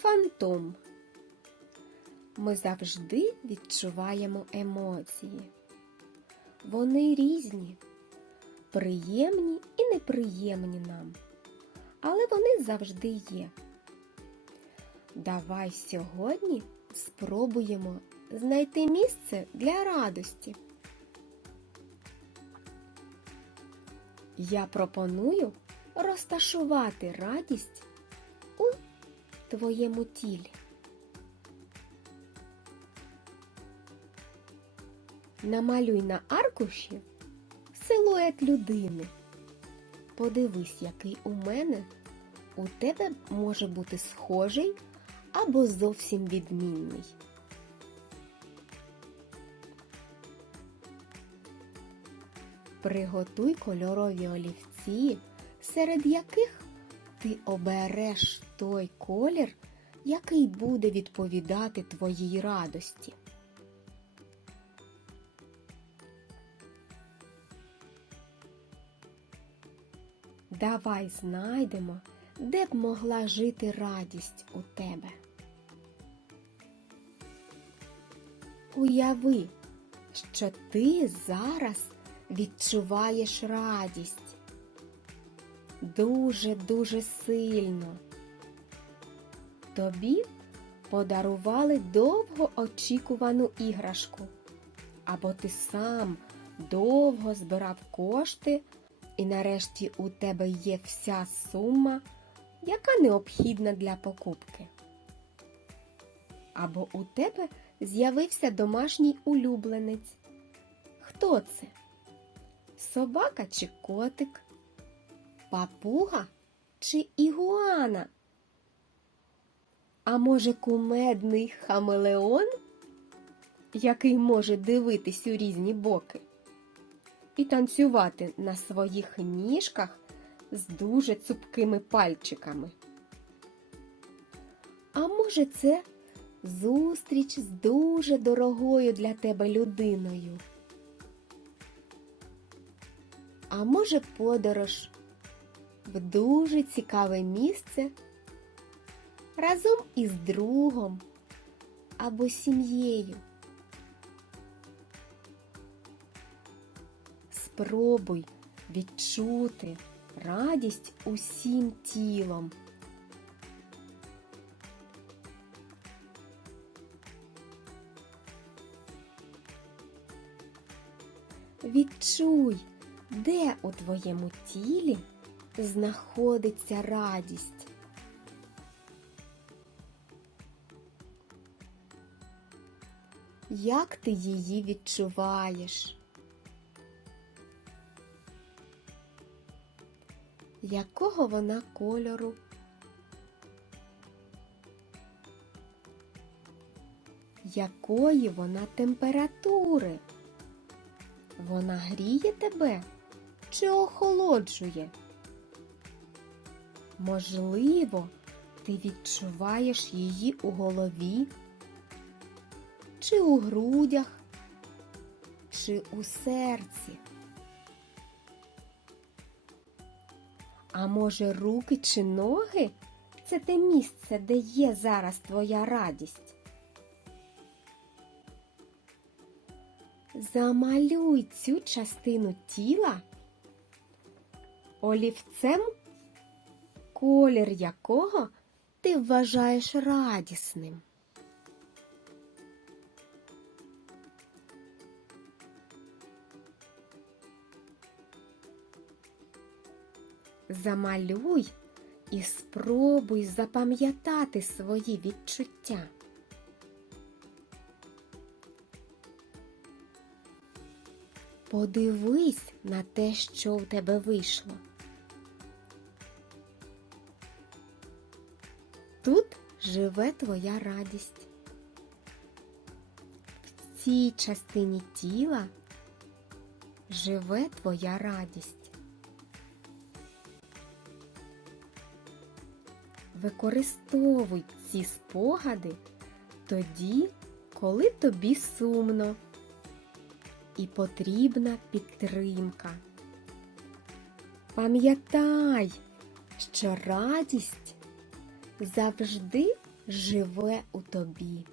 Фантом. Ми завжди відчуваємо емоції. Вони різні, приємні і неприємні нам, але вони завжди є. Давай сьогодні спробуємо знайти місце для радості. Я пропоную розташувати радість у твоєму тілі. Намалюй на аркуші силует людини. Подивись, який у мене у тебе може бути схожий або зовсім відмінний. Приготуй кольорові олівці, серед яких ти обереш той колір, який буде відповідати твоїй радості. Давай знайдемо, де б могла жити радість у тебе. Уяви, що ти зараз відчуваєш радість дуже-дуже сильно. Тобі подарували довго очікувану іграшку, або ти сам довго збирав кошти, і нарешті у тебе є вся сума, яка необхідна для покупки. Або у тебе з'явився домашній улюбленець. Хто це? Собака чи котик? Папуга чи ігуана? А може, кумедний хамелеон, який може дивитись у різні боки, і танцювати на своїх ніжках з дуже цупкими пальчиками? А може, це зустріч з дуже дорогою для тебе людиною? А може, подорож в дуже цікаве місце разом із другом або сім'єю. Спробуй відчути радість усім тілом. Відчуй, де у твоєму тілі знаходиться радість. Як ти її відчуваєш? Якого вона кольору? Якої вона температури? Вона гріє тебе чи охолоджує? Можливо, ти відчуваєш її у голові, чи у грудях, чи у серці. А може, руки чи ноги це те місце, де є зараз твоя радість? Замалюй цю частину тіла олівцем, колір якого ти вважаєш радісним. Замалюй і спробуй запам'ятати свої відчуття. Подивись на те, що у тебе вийшло. Тут живе твоя радість. В цій частині тіла живе твоя радість. Використовуй ці спогади тоді, коли тобі сумно і потрібна підтримка. Пам'ятай, що радість завжди живе у тобі.